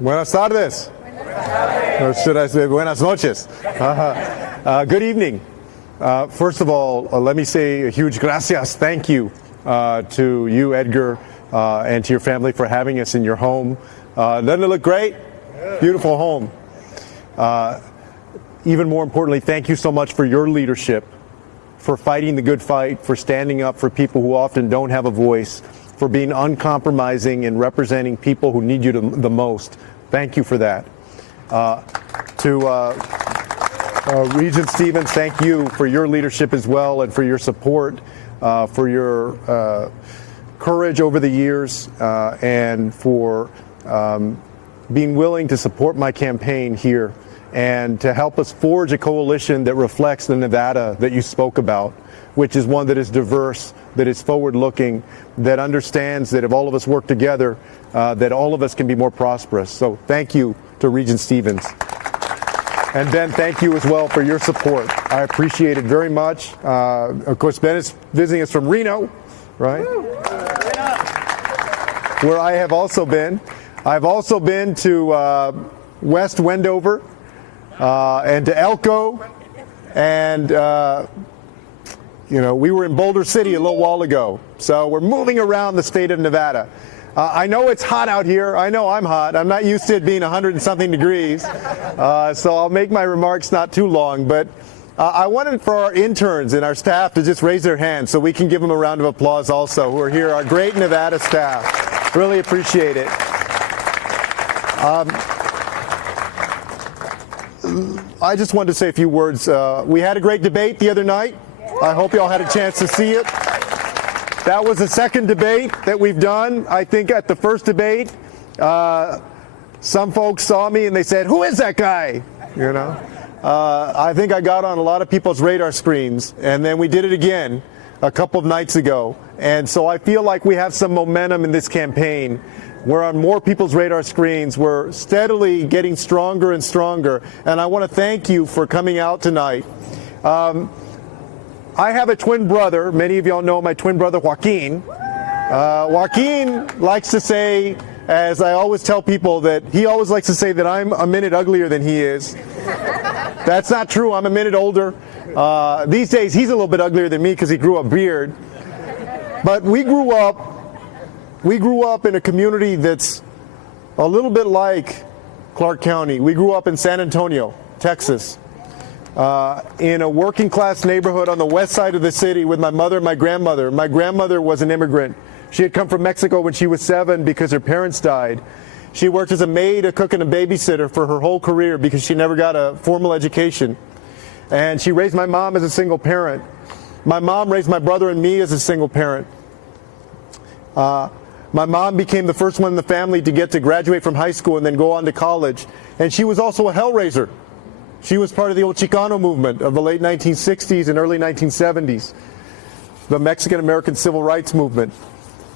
Buenas tardes. Or should I say buenas noches? Good evening. First of all, let me say a huge gracias, thank you to you, Edgar, and to your family for having us in your home. Doesn't it look great? Beautiful home. Even more importantly, thank you so much for your leadership, for fighting the good fight, for standing up for people who often don't have a voice, for being uncompromising and representing people who need you the most. Thank you for that. To Regent Stevens, thank you for your leadership as well and for your support, for your courage over the years, and for being willing to support my campaign here and to help us forge a coalition that reflects the Nevada that you spoke about, which is one that is diverse, that is forward-looking, that understands that if all of us work together, that all of us can be more prosperous. So thank you to Regent Stevens. And Ben, thank you as well for your support. I appreciate it very much. Of course, Ben is visiting us from Reno, right? Where I have also been. I've also been to West Wendover and to Elko, and you know, we were in Boulder City a little while ago. So we're moving around the state of Nevada. I know it's hot out here. I know I'm hot. I'm not used to it being 100 and something degrees. So I'll make my remarks not too long. But I wanted for our interns and our staff to just raise their hands so we can give them a round of applause also, who are here, our great Nevada staff. Really appreciate it. I just wanted to say a few words. We had a great debate the other night. I hope you all had a chance to see it. That was the second debate that we've done. I think at the first debate, some folks saw me and they said, "Who is that guy?" You know, I think I got on a lot of people's radar screens, and then we did it again a couple of nights ago. And so I feel like we have some momentum in this campaign. We're on more people's radar screens. We're steadily getting stronger and stronger. And I want to thank you for coming out tonight. I have a twin brother. Many of y'all know my twin brother, Joaquin. Joaquin likes to say, as I always tell people, that he always likes to say that I'm a minute uglier than he is. That's not true. I'm a minute older. These days, he's a little bit uglier than me because he grew a beard. But we grew up in a community that's a little bit like Clark County. We grew up in San Antonio, Texas. In a working class neighborhood on the west side of the city with my mother and my grandmother. My grandmother was an immigrant. She had come from Mexico when she was 7 because her parents died. She worked as a maid, a cook, and a babysitter for her whole career because she never got a formal education. And she raised my mom as a single parent. My mom raised my brother and me as a single parent. My mom became the first one in the family to get to graduate from high school and then go on to college. And she was also a hellraiser. She was part of the old Chicano movement of the late 1960s and early 1970s, the Mexican-American civil rights movement.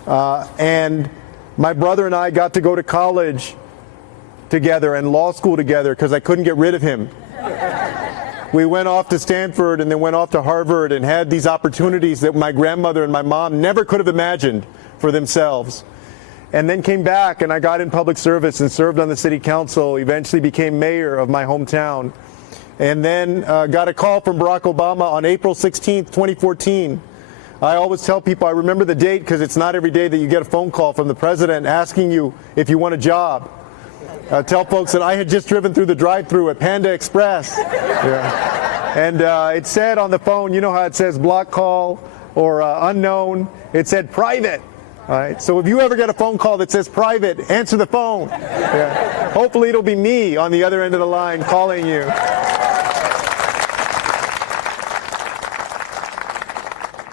And my brother and I got to go to college together and law school together because I couldn't get rid of him. We went off to Stanford and then went off to Harvard and had these opportunities that my grandmother and my mom never could have imagined for themselves. And then came back and I got in public service and served on the city council, eventually became mayor of my hometown. And then got a call from Barack Obama on April 16th, 2014. I always tell people I remember the date because it's not every day that you get a phone call from the president asking you if you want a job. Tell folks that I had just driven through the drive-thru at Panda Express. Yeah. And it said on the phone, you know how it says block call or unknown? It said private. All right. So if you ever get a phone call that says private, answer the phone. Yeah. Hopefully it'll be me on the other end of the line calling you.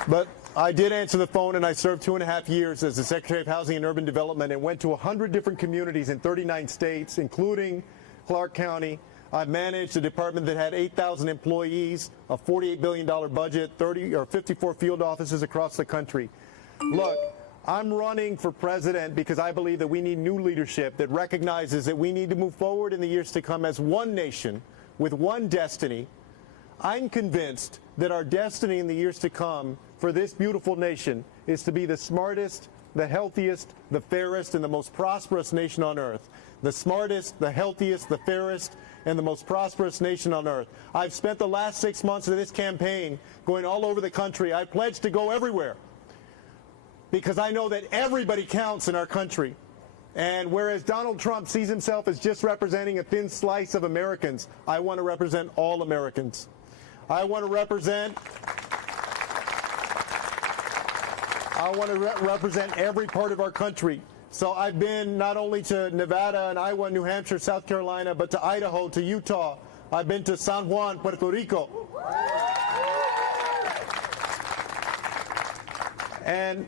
But I did answer the phone, and I served 2.5 years as the Secretary of Housing and Urban Development and went to 100 different communities in 39 states, including Clark County. I managed a department that had 8,000 employees, a $48 billion budget, 54 field offices across the country. Look, I'm running for president because I believe that we need new leadership that recognizes that we need to move forward in the years to come as one nation with one destiny. I'm convinced that our destiny in the years to come for this beautiful nation is to be the smartest, the healthiest, the fairest, and the most prosperous nation on earth. The smartest, the healthiest, the fairest, and the most prosperous nation on earth. I've spent the last 6 months of this campaign going all over the country. I pledged to go everywhere because I know that everybody counts in our country. And whereas Donald Trump sees himself as just representing a thin slice of Americans, I want to represent all Americans. I want to represent every part of our country. So I've been not only to Nevada and Iowa, New Hampshire, South Carolina, but to Idaho, to Utah. I've been to San Juan, Puerto Rico. And,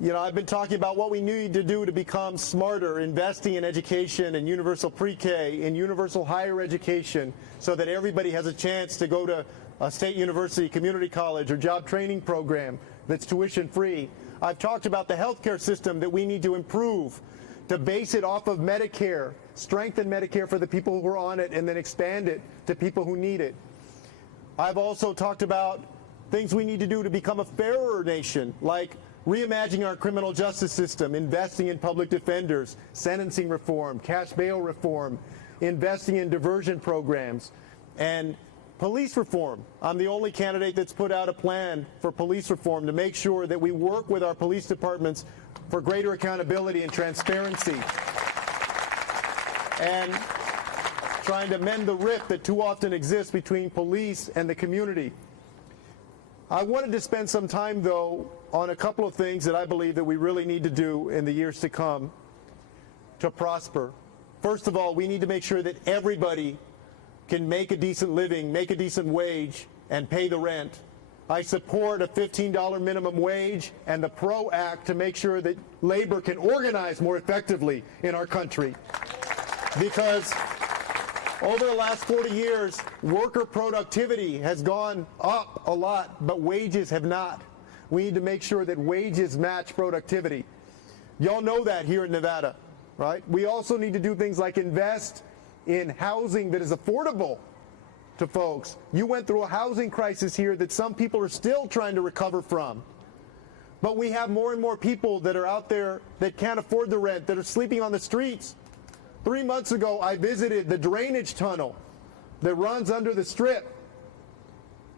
you know, I've been talking about what we need to do to become smarter, investing in education and universal pre-K, in universal higher education, so that everybody has a chance to go to a state university, community college, or job training program that's tuition free. I've talked about the healthcare system that we need to improve, to base it off of Medicare, strengthen Medicare for the people who are on it, and then expand it to people who need it. I've also talked about things we need to do to become a fairer nation, like reimagining our criminal justice system, investing in public defenders, sentencing reform, cash bail reform, investing in diversion programs, and police reform. I'm the only candidate that's put out a plan for police reform to make sure that we work with our police departments for greater accountability and transparency, and trying to mend the rift that too often exists between police and the community. I wanted to spend some time, though, on a couple of things that I believe that we really need to do in the years to come to prosper. First of all, we need to make sure that everybody can make a decent living, make a decent wage, and pay the rent. I support a $15 minimum wage and the PRO Act to make sure that labor can organize more effectively in our country. Because over the last 40 years, worker productivity has gone up a lot, but wages have not. We need to make sure that wages match productivity. Y'all know that here in Nevada, right? We also need to do things like invest in housing that is affordable to folks. You went through a housing crisis here that some people are still trying to recover from. But we have more and more people that are out there that can't afford the rent, that are sleeping on the streets. 3 months ago, I visited the drainage tunnel that runs under the Strip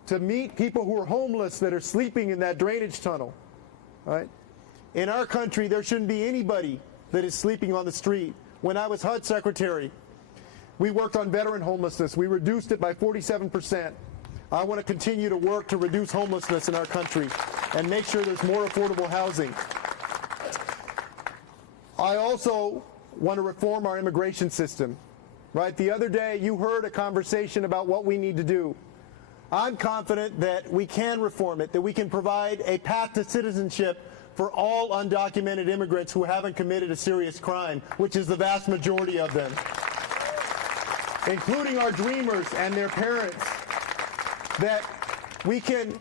to meet people who are homeless that are sleeping in that drainage tunnel. Right? In our country, there shouldn't be anybody that is sleeping on the street. When I was HUD Secretary, we worked on veteran homelessness. We reduced it by 47%. I want to continue to work to reduce homelessness in our country and make sure there's more affordable housing. I also want to reform our immigration system. Right? The other day, you heard a conversation about what we need to do. I'm confident that we can reform it, that we can provide a path to citizenship for all undocumented immigrants who haven't committed a serious crime, which is the vast majority of them, including our dreamers and their parents, that we can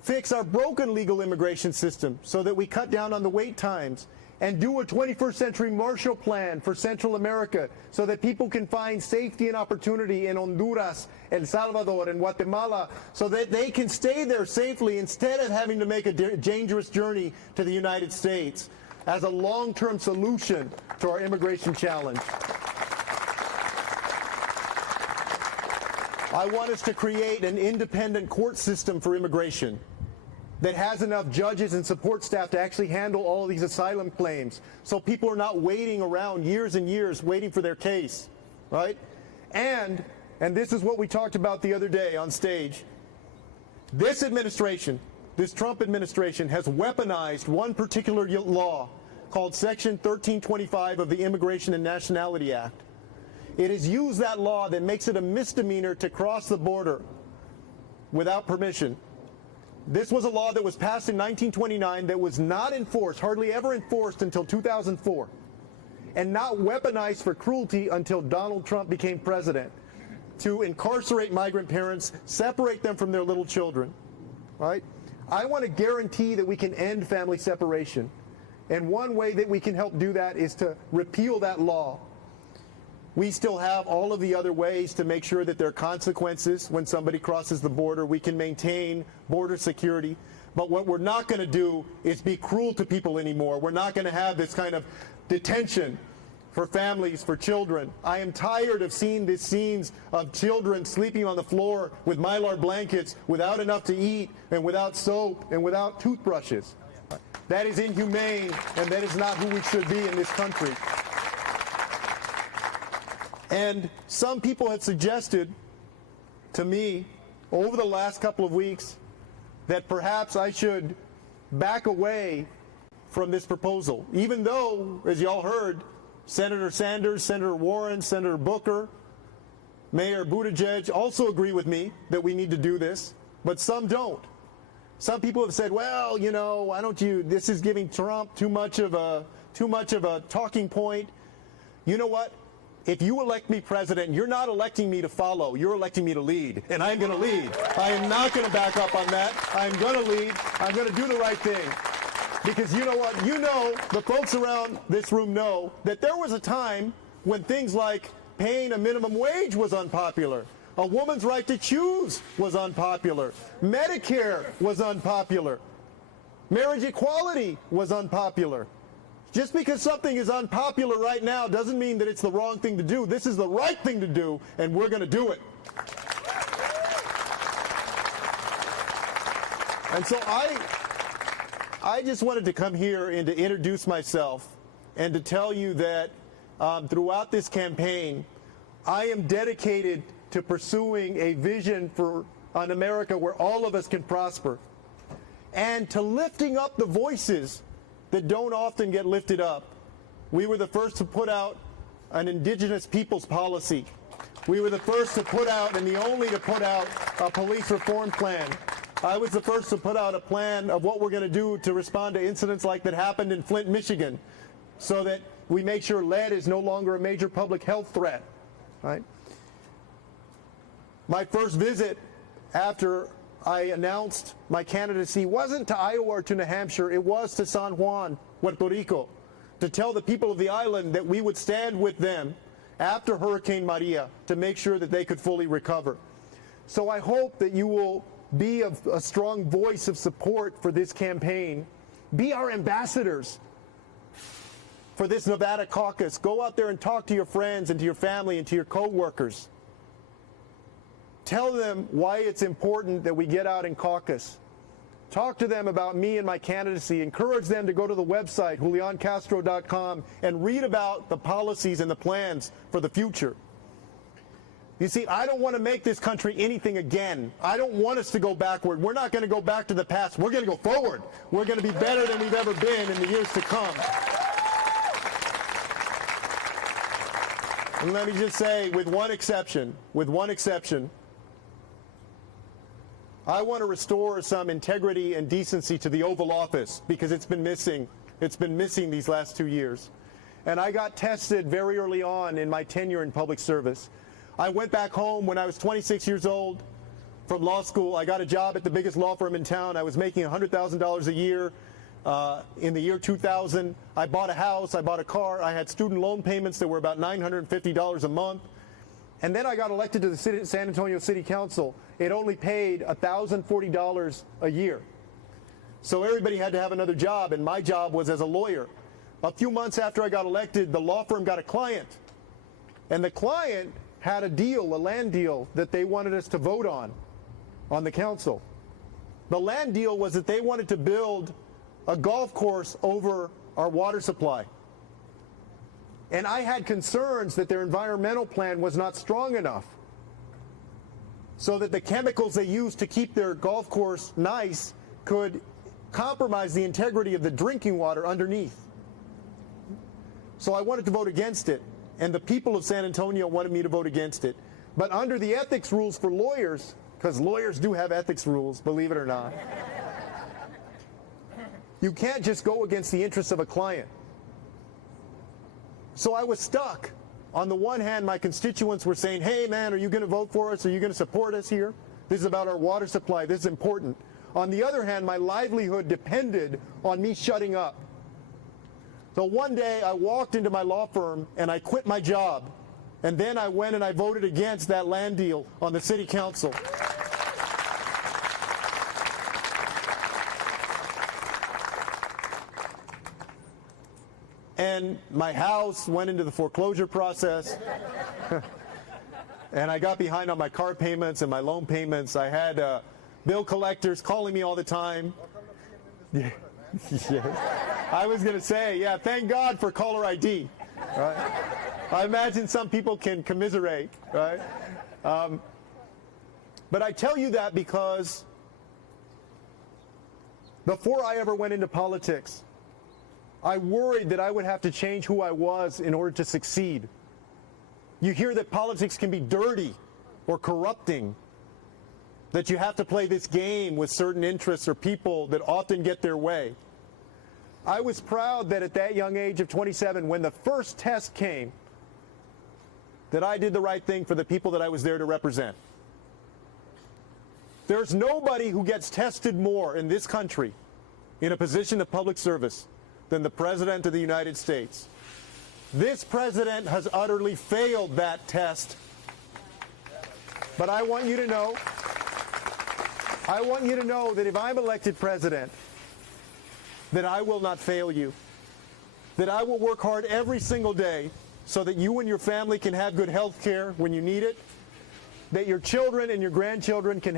fix our broken legal immigration system so that we cut down on the wait times and do a 21st century Marshall Plan for Central America so that people can find safety and opportunity in Honduras, El Salvador, and Guatemala so that they can stay there safely instead of having to make a dangerous journey to the United States as a long-term solution to our immigration challenge. I want us to create an independent court system for immigration that has enough judges and support staff to actually handle all of these asylum claims, so people are not waiting around years and years waiting for their case, right? And this is what we talked about the other day on stage, this administration, this Trump administration, has weaponized one particular law called Section 1325 of the Immigration and Nationality Act. It has used that law that makes it a misdemeanor to cross the border without permission. This was a law that was passed in 1929 that was not enforced, hardly ever enforced until 2004, and not weaponized for cruelty until Donald Trump became president, to incarcerate migrant parents, separate them from their little children. Right? I want to guarantee that we can end family separation, and one way that we can help do that is to repeal that law. We still have all of the other ways to make sure that there are consequences when somebody crosses the border. We can maintain border security. But what we're not going to do is be cruel to people anymore. We're not going to have this kind of detention for families, for children. I am tired of seeing these scenes of children sleeping on the floor with Mylar blankets, without enough to eat, and without soap, and without toothbrushes. That is inhumane, and that is not who we should be in this country. And some people have suggested to me over the last couple of weeks that perhaps I should back away from this proposal, even though, as you all heard, Senator Sanders, Senator Warren, Senator Booker, Mayor Buttigieg also agree with me that we need to do this, but some don't. Some people have said, well, you know, why don't you, this is giving Trump too much of a talking point. You know what? If you elect me president, you're not electing me to follow, you're electing me to lead, and I'm going to lead. I am not going to back up on that. I'm going to lead. I'm going to do the right thing. Because you know what? You know, the folks around this room know that there was a time when things like paying a minimum wage was unpopular. A woman's right to choose was unpopular. Medicare was unpopular. Marriage equality was unpopular. Just because something is unpopular right now doesn't mean that it's the wrong thing to do. This is the right thing to do, and we're going to do it. And so I just wanted to come here and to introduce myself and to tell you that throughout this campaign, I am dedicated to pursuing a vision for an America where all of us can prosper, and to lifting up the voices that don't often get lifted up. We were the first to put out an indigenous peoples policy. We were the first to put out, and the only to put out, a police reform plan. I was the first to put out a plan of what we're going to do to respond to incidents like that happened in Flint, Michigan, so that we make sure lead is no longer a major public health threat. Right? My first visit after I announced my candidacy wasn't to Iowa or to New Hampshire, it was to San Juan, Puerto Rico, to tell the people of the island that we would stand with them after Hurricane Maria to make sure that they could fully recover. So I hope that you will be a strong voice of support for this campaign. Be our ambassadors for this Nevada caucus. Go out there and talk to your friends and to your family and to your co-workers. Tell them why it's important that we get out and caucus. Talk to them about me and my candidacy. Encourage them to go to the website, JuliánCastro.com, and read about the policies and the plans for the future. You see, I don't want to make this country anything again. I don't want us to go backward. We're not going to go back to the past. We're going to go forward. We're going to be better than we've ever been in the years to come. And let me just say, with one exception, I want to restore some integrity and decency to the Oval Office, because it's been missing. It's been missing these last 2 years. And I got tested very early on in my tenure in public service. I went back home when I was 26 years old from law school. I got a job at the biggest law firm in town. I was making $100,000 a year. In the year 2000, I bought a house, I bought a car, I had student loan payments that were about $950 a month. And then I got elected to the San Antonio City Council. It only paid $1,040 a year. So everybody had to have another job, and my job was as a lawyer. A few months after I got elected, the law firm got a client. And the client had a deal, a land deal, that they wanted us to vote on the council. The land deal was that they wanted to build a golf course over our water supply. And I had concerns that their environmental plan was not strong enough, so that the chemicals they used to keep their golf course nice could compromise the integrity of the drinking water underneath. So I wanted to vote against it, and the people of San Antonio wanted me to vote against it. But under the ethics rules for lawyers, because lawyers do have ethics rules, believe it or not, you can't just go against the interests of a client. So I was stuck. On the one hand, my constituents were saying, hey man, are you going to vote for us? Are you going to support us here? This is about our water supply. This is important. On the other hand, my livelihood depended on me shutting up. So one day I walked into my law firm and I quit my job. And then I went and I voted against that land deal on the city council. and my house went into the foreclosure process. And I got behind on my car payments and my loan payments. I had bill collectors calling me all the time. Yeah. Yes. I was going to say, yeah, thank God for caller ID. Right? I imagine some people can commiserate, right? But I tell you that because before I ever went into politics, I worried that I would have to change who I was in order to succeed. You hear that politics can be dirty or corrupting, that you have to play this game with certain interests or people that often get their way. I was proud that at that young age of 27, when the first test came, that I did the right thing for the people that I was there to represent. There's nobody who gets tested more in this country in a position of public service than the President of the United States. This president has utterly failed that test. But I want you to know that if I'm elected president, that I will not fail you, that I will work hard every single day so that you and your family can have good health care when you need it, that your children and your grandchildren can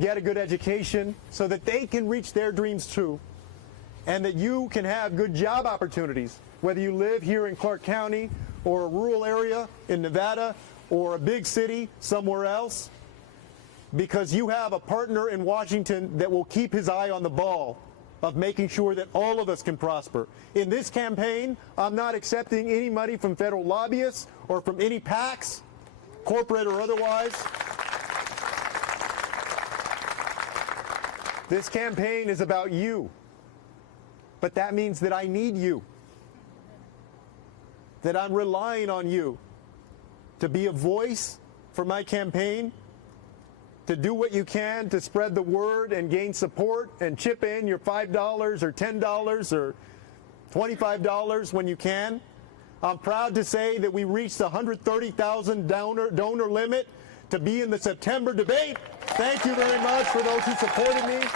get a good education so that they can reach their dreams too, and that you can have good job opportunities, whether you live here in Clark County or a rural area in Nevada or a big city somewhere else, because you have a partner in Washington that will keep his eye on the ball of making sure that all of us can prosper. In this campaign, I'm not accepting any money from federal lobbyists or from any PACs, corporate or otherwise. This campaign is about you, but that means that I need you, that I'm relying on you to be a voice for my campaign, to do what you can to spread the word and gain support and chip in your $5 or $10 or $25 when you can. I'm proud to say that we reached the 130,000 donor limit to be in the September debate. Thank you very much for those who supported me.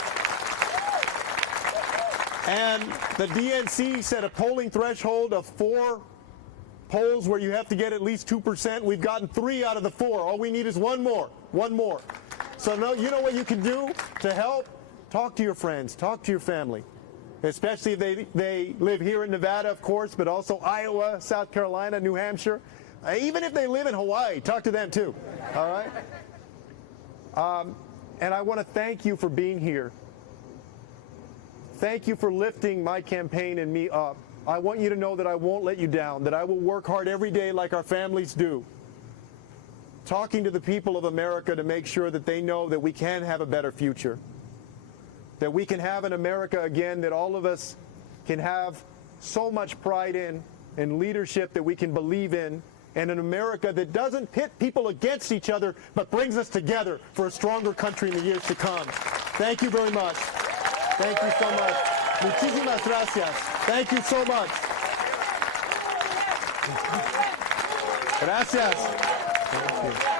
And the DNC set a polling threshold of 4 polls where you have to get at least 2%. We've gotten 3 out of the 4. All we need is one more. So you know what you can do to help? Talk to your friends, talk to your family, especially if they live here in Nevada, of course, but also Iowa, South Carolina, New Hampshire. Even if they live in Hawaii, talk to them too, all right? And I want to thank you for being here. Thank you for lifting my campaign and me up. I want you to know that I won't let you down, that I will work hard every day like our families do, talking to the people of America to make sure that they know that we can have a better future, that we can have an America again that all of us can have so much pride in, and leadership that we can believe in, and an America that doesn't pit people against each other, but brings us together for a stronger country in the years to come. Thank you very much. Thank you so much. Muchísimas gracias. Thank you so much. Gracias. Thank you.